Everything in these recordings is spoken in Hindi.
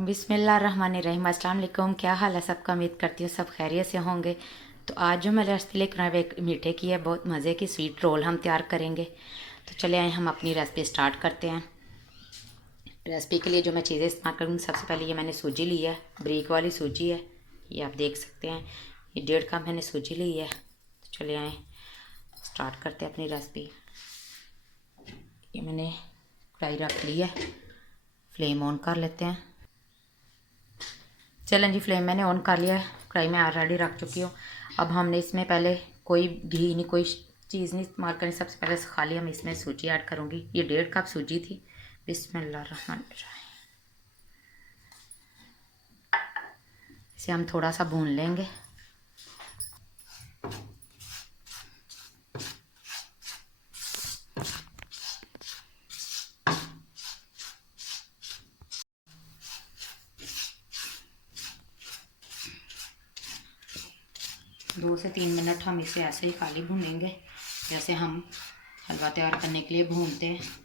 बिस्मिल्लाहिर्रहमानिर्रहीम। अस्सलाम वालेकुम। क्या हाल है सबका? उम्मीद करती हूँ सब खैरियत से होंगे। तो आज जो मैं रेसिपी लेकर आए एक मीठे की है, बहुत मज़े की स्वीट रोल हम तैयार करेंगे। तो चले आए हम अपनी रेसिपी स्टार्ट करते हैं। रेसिपी के लिए जो मैं चीज़ें इस्तेमाल करूँगी, सबसे पहले ये मैंने सूजी ली है, ब्रीक वाली सूजी है, ये आप देख सकते हैं। ये 1.5 कप मैंने सूजी ली है। तो चले आए स्टार्ट करते हैं अपनी रेसिपी। ये मैंने कढ़ाई रख ली है, फ्लेम ऑन कर लेते हैं। चलें जी, फ्लेम मैंने ऑन कर लिया है, कढ़ाई में ऑलरेडी रख चुकी हूँ। अब हमने इसमें पहले कोई घी नहीं, कोई चीज़ नहीं इस्तेमाल करनी। सबसे पहले खाली हम इसमें सूजी ऐड करूँगी। ये 1.5 कप सूजी थी। बिस्मिल्लाहिर्रहमानिर्रहीम। इसे हम थोड़ा सा भून लेंगे। दो से 3 मिनट हम इसे ऐसे ही खाली भूनेंगे, जैसे हम हलवा तैयार करने के लिए भूनते हैं।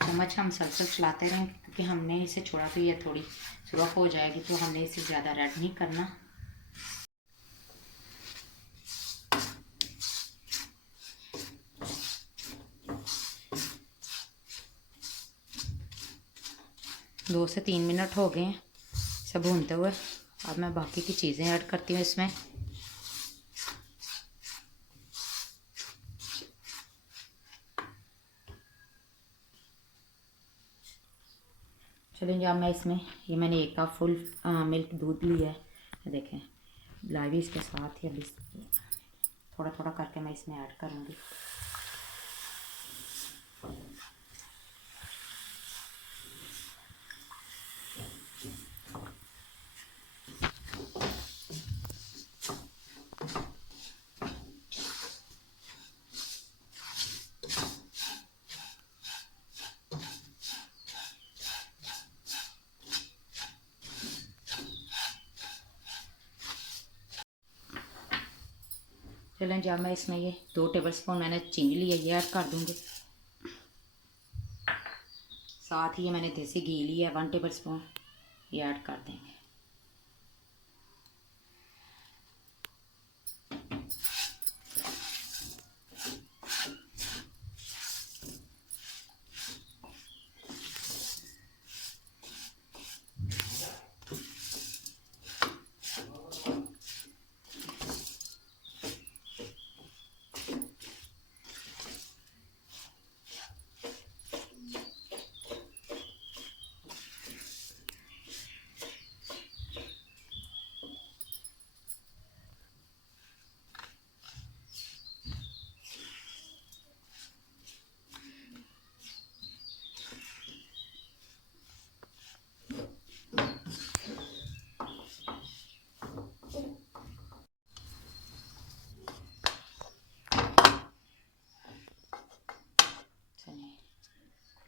चम्मच हम सलसल चलाते रहेंगे, क्योंकि हमने इसे छोड़ा तो ये थोड़ी सुरख हो जाएगी, तो हमने इसे ज़्यादा रेड नहीं करना। दो से 3 मिनट हो गए हैं इसे भूनते हुए। अब मैं बाकी की चीज़ें ऐड करती हूँ इसमें। चलिए, अब मैं इसमें ये मैंने 1 कप फुल मिल्क दूध लिया है, देखें लाइव इसके साथ ही। अभी थोड़ा थोड़ा करके मैं इसमें ऐड करूँगी। चलें, जब मैं इसमें ये 2 टेबलस्पून मैंने चीनी ली है, ये ऐड कर दूँगी। साथ ही ये मैंने देसी घी लिया है 1 टेबलस्पून, ये ऐड कर देंगे।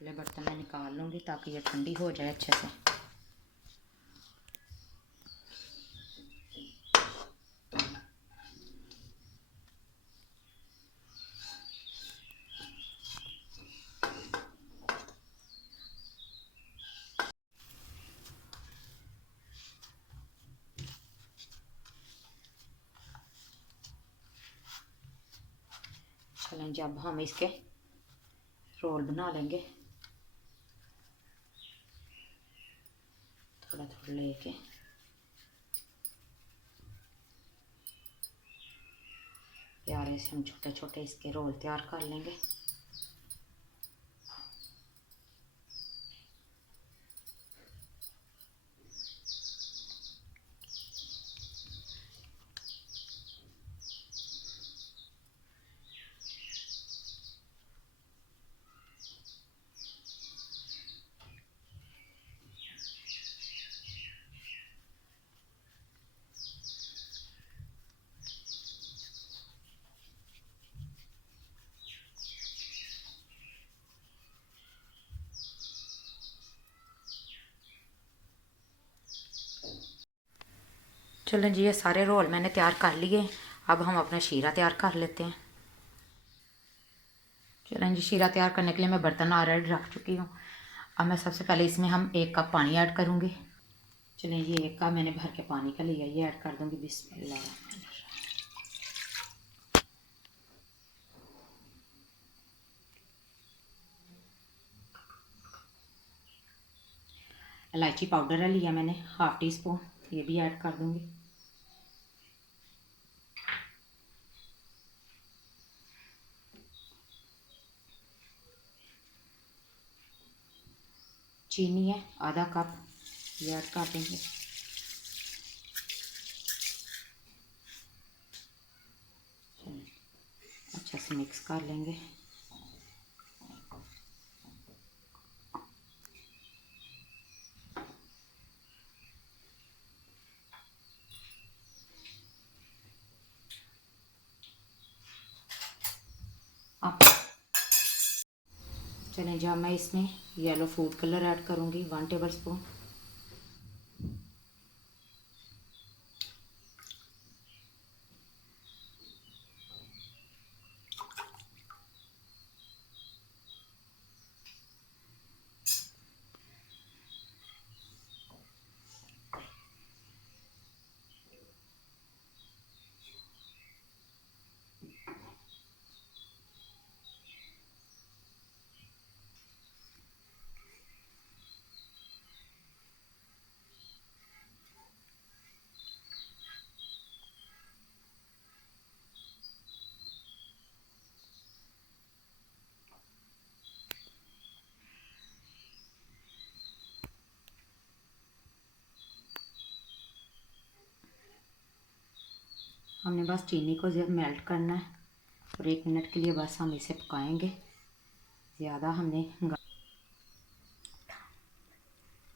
खुले बर्तन में निकाल लूँगी ताकि ये ठंडी हो जाए अच्छे से। चलें, जब हम इसके रोल बना लेंगे, थोड़ा थोड़ा लेके प्यारे से हम छोटे छोटे इसके रोल तैयार कर लेंगे। चलें जी, ये सारे रोल मैंने तैयार कर लिए। अब हम अपना शीरा तैयार कर लेते हैं। चलें जी, शीरा तैयार करने के लिए मैं बर्तन ऑलरेडी रख चुकी हूँ। अब मैं सबसे पहले इसमें हम 1 कप पानी ऐड करूँगी। चलें जी, 1 कप मैंने भर के पानी का लिया, ये ऐड कर दूँगी। बिस्मिल्लाह। इलायची पाउडर है लिया मैंने, ½ टी स्पून, ये भी ऐड कर दूँगी। चीनी है ½ कप, ये ऐड कर देंगे। अच्छा से मिक्स कर लेंगे। अब चलें, जब मैं इसमें येलो फूड कलर ऐड करूँगी 1 टेबल स्पून। हमने बस चीनी को जब मेल्ट करना है और 1 मिनट के लिए बस हम इसे पकाएंगे। ज़्यादा हमने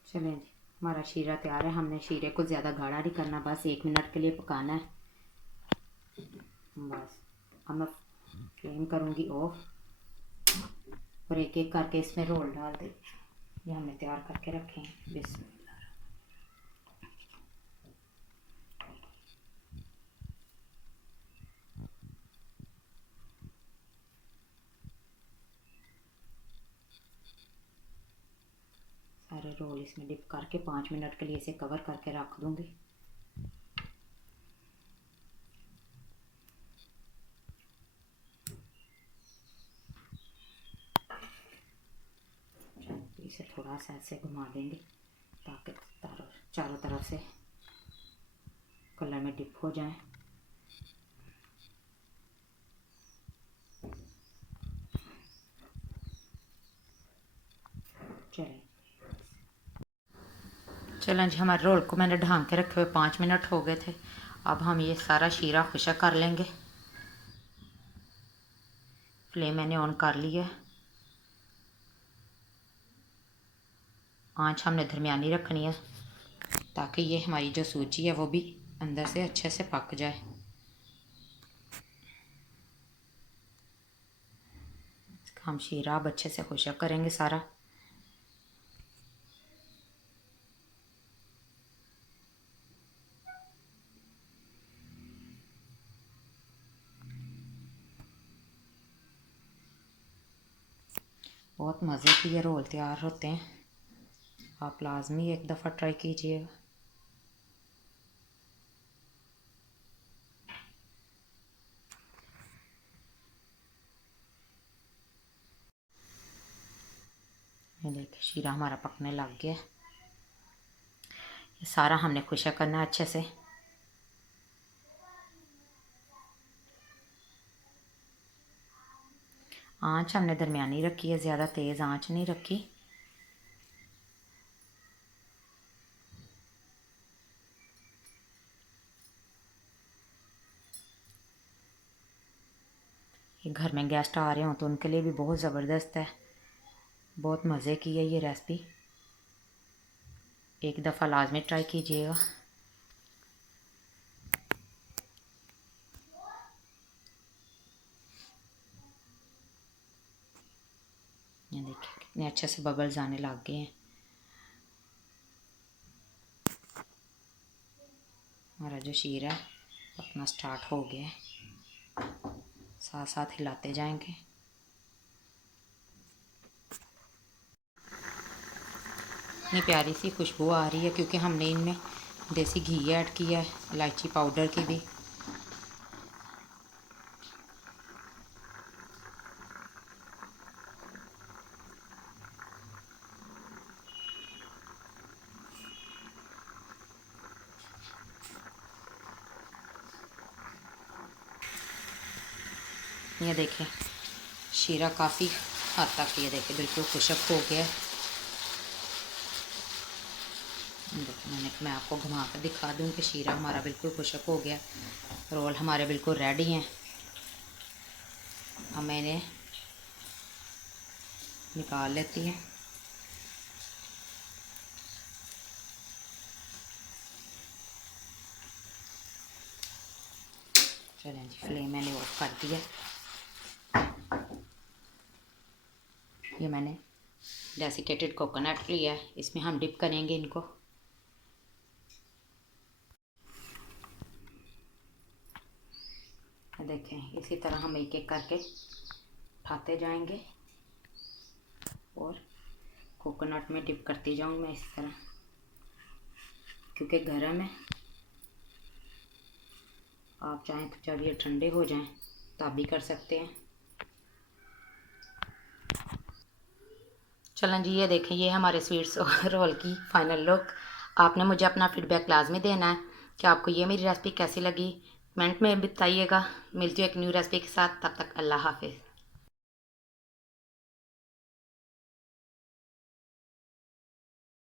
चलें जी, हमारा शीरा तैयार है। हमने शीरे को ज़्यादा गाढ़ा नहीं करना, बस 1 मिनट के लिए पकाना है बस। अब मैं फ्लेम करूँगी ऑफ और एक एक करके इसमें रोल डाल दे। ये हमने तैयार करके रखे हैं। बिस्मिल्लाह। सारे रोल इसमें डिप करके 5 मिनट के लिए इसे कवर करके रख दूँगी। इसे थोड़ा सा ऐसे घुमा देंगे ताकि चारों तरफ से कलर में डिप हो जाए। चलें जी, हमारे रोल को मैंने ढाँक के रखे हुए 5 मिनट हो गए थे। अब हम ये सारा शीरा खुशक कर लेंगे। फ्लेम मैंने ऑन कर लिया है। आँच हमने दरमियानी रखनी है ताकि ये हमारी जो सूजी है वो भी अंदर से अच्छे से पक जाए। हम शीरा अब अच्छे से खुशक करेंगे सारा। बहुत मज़े के ये रोल तैयार होते हैं, आप लाजमी एक दफ़ा ट्राई कीजिएगा। ये देखिए, शीरा हमारा पकने लग गया। ये सारा हमने खुशक करना है अच्छे से। आँच हमने दरमियानी रखी है, ज़्यादा तेज़ आँच नहीं रखी। ये घर में गेस्ट आ रहे हो तो उनके लिए भी बहुत ज़बरदस्त है, बहुत मज़े की है ये रेसिपी। एक दफ़ा लाजमी ट्राई कीजिएगा। ये देखिए कितने अच्छे से बबल्स आने लग गए हैं। हमारा जो शीरा है अपना स्टार्ट हो गया है, साथ साथ हिलाते जाएंगे। इतनी प्यारी सी खुशबू आ रही है क्योंकि हमने इनमें देसी घी ऐड किया है, इलायची पाउडर की भी। ये देखें शीरा काफ़ी हद तक ये देखें बिल्कुल खुशक हो गया। देखिए मैं आपको घुमा कर दिखा दूँ कि शीरा हमारा बिल्कुल खुशक हो गया, रोल हमारे बिल्कुल रेडी हैं। अब मैंने निकाल लेती हैं। चलें जी, फ्लेम मैंने ऑफ कर दिया। ये मैंने डेसिकेटेड कोकोनट लिया है, इसमें हम डिप करेंगे इनको। देखें इसी तरह हम एक एक करके उठाते जाएंगे और कोकोनट में डिप करती जाऊँ मैं इस तरह, क्योंकि गर्म है। आप चाहें तो जब ये ठंडे हो जाएं तब भी कर सकते हैं। चलें जी, ये देखें ये हमारे स्वीट्स रोल की फ़ाइनल लुक। आपने मुझे अपना फीडबैक लाजमी देना है कि आपको ये मेरी रेसिपी कैसी लगी, कमेंट में बताइएगा। मिलती हूँ एक न्यू रेसिपी के साथ, तब तक अल्लाह हाफिज़।